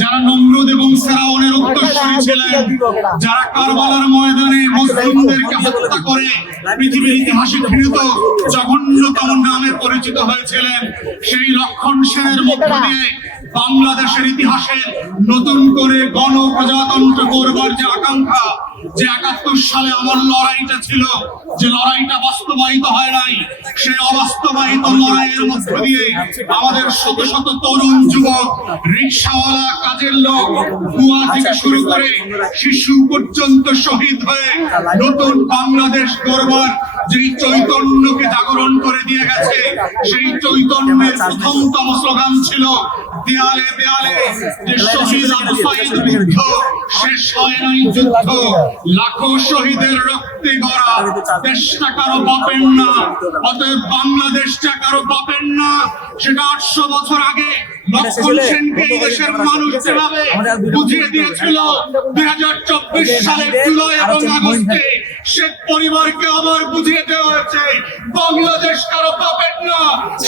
যারা নমরুদ এবং ফেরাউনের উত্তরসূরি ছিলেন, যারা কারবালার ময়দানে মুসলিমদেরকে হত্যা করে পৃথিবীর ইতিহাসে ঘৃণিত জঘন্যতম নামে পরিচিত হয়েছিলেন, সেই লক্ষণ সেনের মধ্য দিয়ে বাংলাদেশের ইতিহাসে নতুন করে গণপ্রজাতন্ত্র করবার যে আকাঙ্ক্ষা, যে ৭১ সালে আমার লড়াইটা ছিল, যে লড়াইটা বাস্তবায়িত হয় নাই, সেই অবাস্তবায়িত লড়াইয়ের মধ্য দিয়ে আমাদের শত শত তরুণ যুবক, রিকশাওয়ালা, কাজের লোক, বুয়া থেকে শুরু করে শিশু পর্যন্ত শহীদ হয়ে নতুন বাংলাদেশ গড়বার যেই চৈতন্যকে জাগরণ করে দিয়ে গেছে, সেই চৈতন্যের প্রথমতম স্লোগান ছিল দেয়ালে দেয়ালে যে শহীদ আবু সাঈদ যুদ্ধ শেষ হয় নাই যুদ্ধ, লাখো শহীদের রক্তে গড়া দেশটা কারো বাপের না, অতএব বাংলাদেশটা কারো বাপের না। সেটা ৮০০ বছর আগে লক্ষণ সেনকে এই দেশের মানুষ যেভাবে বুঝিয়ে দিয়েছিল, ২০২৪ সালের জুলাই এবং আগস্টে শেখ পরিবারকে আবার বুঝিয়ে দেওয়া হয়েছে বাংলাদেশ কারো বাপের না।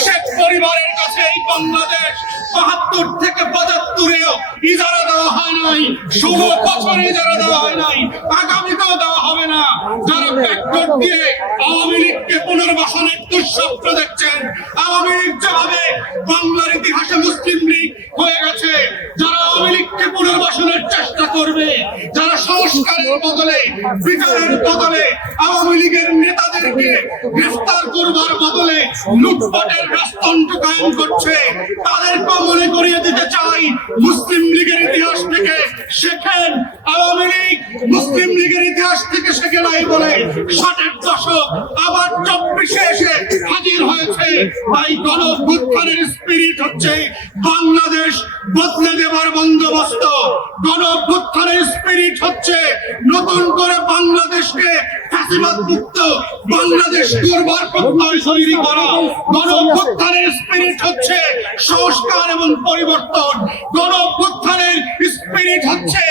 শেখ পরিবারের কাছে এই বাংলাদেশ ৭২ থেকে ৭৫-এও ইজারা দেওয়া হয় নাই, ১৬ বছরে ইজারা দেওয়া হয় নাই, আগামীতেও দেওয়া হবে না। যারা ব্যাকডোর দিয়ে আওয়ামী লীগকে পুনর্বাসনের দুঃস্বপ্ন দেখছেন, আওয়ামী লীগ যেভাবে বাংলার ইতিহাসে মুসলিম লীগ হয়ে গেছে, যারা আওয়ামী লীগকে পুনর্বাসনের চেষ্টা করবে, যারা সংস্কারের বদলে, বিচারের বদলে আওয়ামী লীগের নেতাদেরকে গ্রেফতার করবার বদলে লুটপাটের রাজতন্ত্র কায়েম করছে, তাদেরকে মনে করিয়ে দিতে চাই, মুসলিম লীগের ইতিহাস থেকে শেখেন। আওয়ামী লীগ মুসলিম লীগের ইতিহাস থেকে শেখে নাই বলে ৬০-এর দশক আবার ২৪-এ এসে হাজির হয়েছে। তাই গণঅভ্যুত্থানের স্পিরিট হচ্ছে বাংলাদেশ বদলে দেবার বন্দোবস্ত, গণঅভ্যুত্থানের স্পিরিট হচ্ছে নতুন করে বাংলাদেশকে ফ্যাসিবাদ মুক্ত বাংলাদেশ গড়বার প্রত্যয় তৈরি করা, গণঅভ্যুত্থানের স্পিরিট হচ্ছে সংস্কার এবং পরিবর্তন, গণঅভ্যুত্থানের স্পিরিট হচ্ছে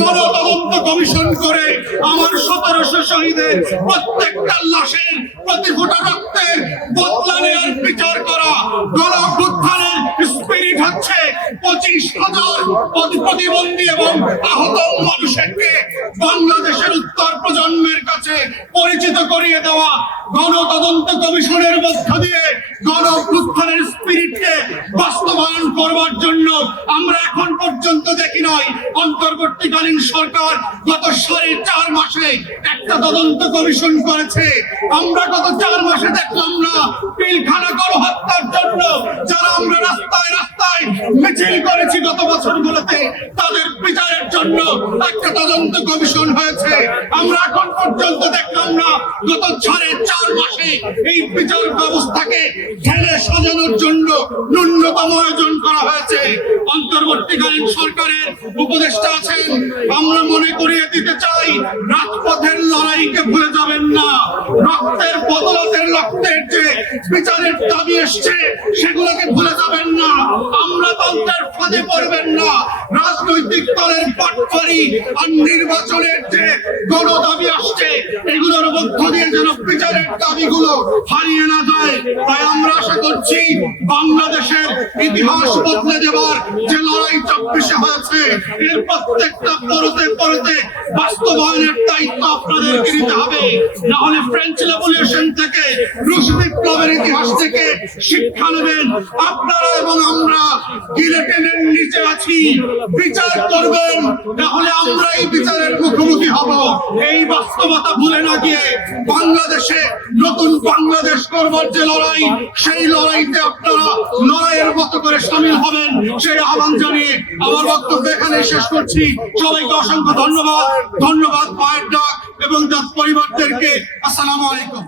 গণতদন্ত কমিশন করে আমার ১৭০০ শহীদের প্রত্যেকটা লাশের প্রতি ফোঁটা রক্তের বদলা নেওয়ার বিচার করা, গণঅভ্যুত্থানের স্পিরিট হচ্ছে ২৫,০০০ প্রতিবন্ধী এবং আহত মানুষকে বাংলাদেশের উত্তর প্রজন্মের কাছে পরিচিত করিয়ে দেওয়া, গণতদন্ত কমিশনের মধ্য দিয়ে গণঅভ্যুত্থানের স্পিরিটকে বাস্তবায়ন করবার জন্য আমরা এখন পর্যন্ত দেখি নাই অন্তর্বর্তীকালীন সরকার গত ৪.৫ মাসে একটা তদন্ত কমিশন করেছে। আমরা গত ৪ মাসে দেখলাম না পিলখানা গণহত্যার জন্য যারা আমরা রাস্তায় রাস্তায় মিছিল করেছি গত বছরগুলোতে, তাদের বিচারের জন্য একটা তদন্ত কমিশন হয়েছে। আমরা এখন পর্যন্ত দেখলাম না গত ৪.৫ মাসে এই বিচার ব্যবস্থাকে ঢেলে সাজানোর জন্য ন্যূনতম আয়োজন করা হয়েছে। অন্তর্বর্তীকালীন সরকারের উপদেষ্টা আছেন, আমরা মনে করিয়ে দিতে চাই, রাজপথের লড়াইকে ভুলে যাবেন না, রক্তের বদলাতের রক্তের যে বিচারের দাবি এসছে সেগুলোকে ভুলে যাবেন না, আমরা তন্ত্রের ফাঁদে পড়বেন না। রাজনৈতিক দলের পাটপাড়ি আর নির্বাচনের যে গণ দাবি আসছে এগুলোর মধ্য দিয়ে যেন বিচারের দাবিগুলো হারিয়ে না যায়। তাই আমরা আশা করছি বাংলাদেশের ইতিহাস বদলে দেবার যে লড়াই ২৪-এ হয়েছে, এর প্রত্যেকটা পরতে পরতে বাস্তবায়নের দায়িত্ব আপনাদেরকে নিতে হবে। না হলে ফ্রেঞ্চ রেভলিউশন থেকে, রুশ বিপ্লবের ইতিহাস থেকে শিক্ষা নেবেন। আপনারা এবং আমরা গিলেটিনের নিচে আছি, বিচার করবেন, না হলে আমরা এই বিচারের মুখোমুখি হব। এই বাস্তবতা ভুলে না গিয়ে বাংলাদেশে নতুন বাংলাদেশ করবার যে লড়াই, সেই লড়াইতে আপনারা লড়াইয়ের মতো করে সামিল হবেন, সেই আহ্বান জানিয়ে আমার বক্তব্য এখানে শেষ করছি। সবাইকে অসংখ্য ধন্যবাদ। ধন্যবাদ মায়ের ডাক এবং তার পরিবারদেরকে। আসসালামু আলাইকুম।